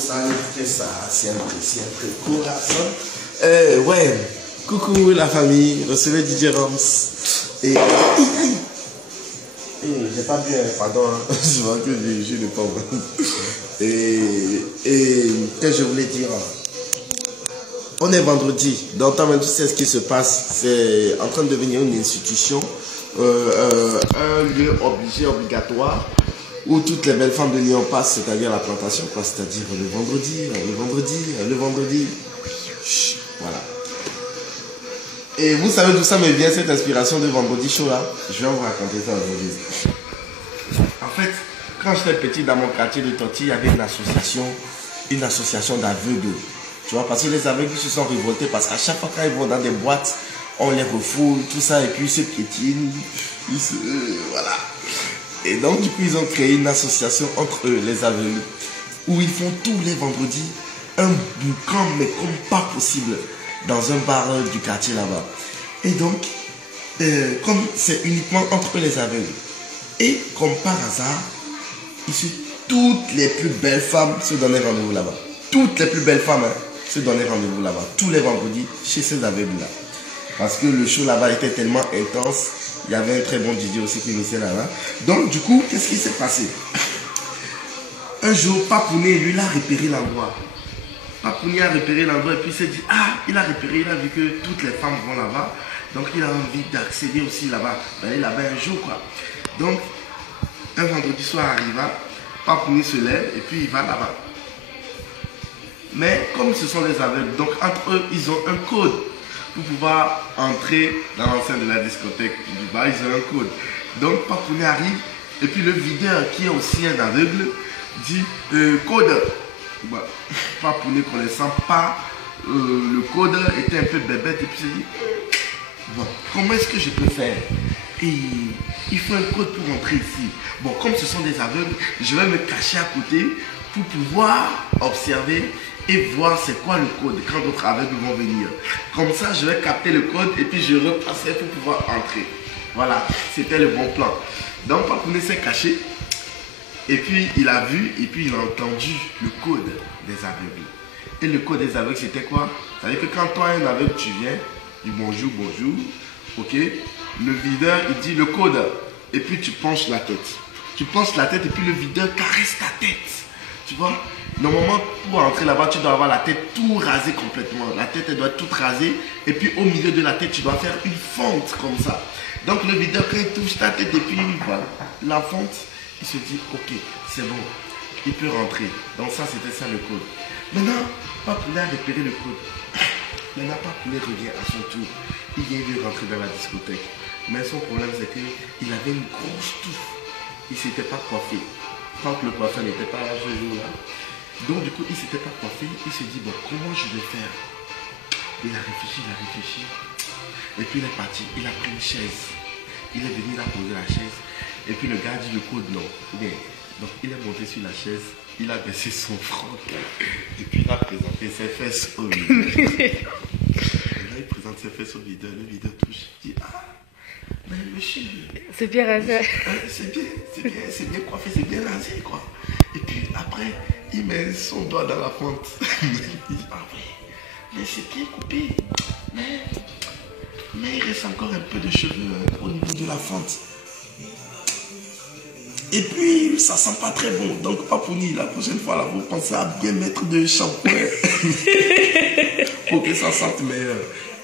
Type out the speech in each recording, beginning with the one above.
ça, siempre, corazon. Ouais, coucou la famille, recevez DJ Roms. Et j'ai pas bu, pardon, je vois que j'ai le pauvre. Et que je voulais dire, on est vendredi, donc toi-même tu sais ce qui se passe, c'est en train de devenir une institution, un lieu obligatoire, où toutes les belles femmes de Lyon passent, c'est-à-dire la plantation, quoi, c'est-à-dire le vendredi, chut, voilà. Et vous savez d'où ça me vient cette inspiration de vendredi chaud là? Je vais vous raconter ça aujourd'hui. En fait, quand j'étais petit dans mon quartier de Tortille, il y avait une association d'aveugles. Tu vois, parce que les aveugles se sont révoltés parce qu'à chaque fois quand ils vont dans des boîtes, on les refoule, tout ça, et puis ils se piétinent, voilà. Et donc, du coup, ils ont créé une association entre eux, les aveugles, où ils font tous les vendredis un boucan, mais comme pas possible, dans un bar du quartier là-bas. Et donc, comme c'est uniquement entre eux les aveugles, et comme par hasard, ici, toutes les plus belles femmes se donnaient rendez-vous là-bas. Toutes les plus belles femmes se donnaient rendez-vous là-bas, tous les vendredis, chez ces aveugles-là. Parce que le show là-bas était tellement intense. Il y avait un très bon DJ aussi qui initiait là-bas. Donc, du coup, qu'est-ce qui s'est passé? Un jour, Papounet, lui, il a repéré l'endroit. Papounet a repéré l'endroit et puis il s'est dit, ah, il a repéré, il a vu que toutes les femmes vont là-bas. Donc, il a envie d'accéder aussi là-bas, d'aller là-bas un jour, quoi. Donc, un vendredi soir arriva, Papounet se lève et puis il va là-bas. Mais comme ce sont les aveugles, donc entre eux, ils ont un code pour pouvoir entrer dans l'enceinte de la discothèque du bar, ils ont un code. Donc Papounet arrive et puis le videur qui est aussi un aveugle dit code. Bah, Papounet connaissant pas le code était un peu bébête et puis il dit bon, comment est-ce que je peux faire? Et il faut un code pour entrer ici. Bon, comme ce sont des aveugles, je vais me cacher à côté pour pouvoir observer et voir c'est quoi le code quand d'autres aveugles vont venir. Comme ça, je vais capter le code et puis je repasserai pour pouvoir entrer. Voilà, c'était le bon plan. Donc, Papounet s'est caché et puis il a vu et puis il a entendu le code des aveugles. Et le code des aveugles, c'était quoi? C'est-à-dire que quand toi, un aveugle, tu viens, du bonjour, ok? Le videur, il dit le code et puis tu penches la tête. Tu penches la tête et puis le videur caresse ta tête. Tu vois? Normalement, pour entrer là-bas, tu dois avoir la tête tout rasée complètement. La tête, elle doit être toute rasée. Et puis, au milieu de la tête, tu dois faire une fente comme ça. Donc, le videur, quand il touche ta tête et puis il voit la fente, il se dit, ok, c'est bon. Il peut rentrer. Donc, ça, c'était ça le code. Maintenant, Papounet a repéré le code. Maintenant, Papounet revient à son tour. Il vient de rentrer dans la discothèque. Mais son problème, c'est qu'il avait une grosse touffe. Il ne s'était pas coiffé. Tant que le coiffeur n'était pas là ce jour-là. Donc du coup, il ne s'était pas coiffé. Il s'est dit, bon, comment je vais faire? Il a réfléchi. Et puis il est parti. Il a pris une chaise. Il est venu, il a posé la chaise. Et puis le gars dit le code, non. Bien. Donc il est monté sur la chaise. Il a baissé son front. Et puis il a présenté ses fesses au videur. Et là, il présente ses fesses au videur. Le videur touche. Il dit, ah, mais monsieur. C'est bien rasé. C'est bien coiffé, c'est bien rasé, quoi. Et puis après, il met son doigt dans la fente. Il dit, ah oui, mais c'est bien coupé. Mais il reste encore un peu de cheveux au niveau de la fente. Et puis, ça sent pas très bon. Donc, Papounet, la prochaine fois, là, vous pensez à bien mettre de shampoing pour que ça sente meilleur.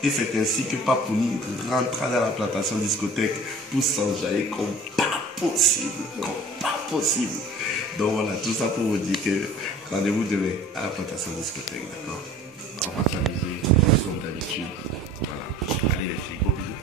Et c'est ainsi que Papounet rentra dans la plantation discothèque pour s'enjailler comme pas possible. Donc voilà, tout ça pour vous dire que rendez-vous demain à la plantation discothèque, d'accord? On va s'amuser comme d'habitude. Voilà. Allez les filles, gros bisous.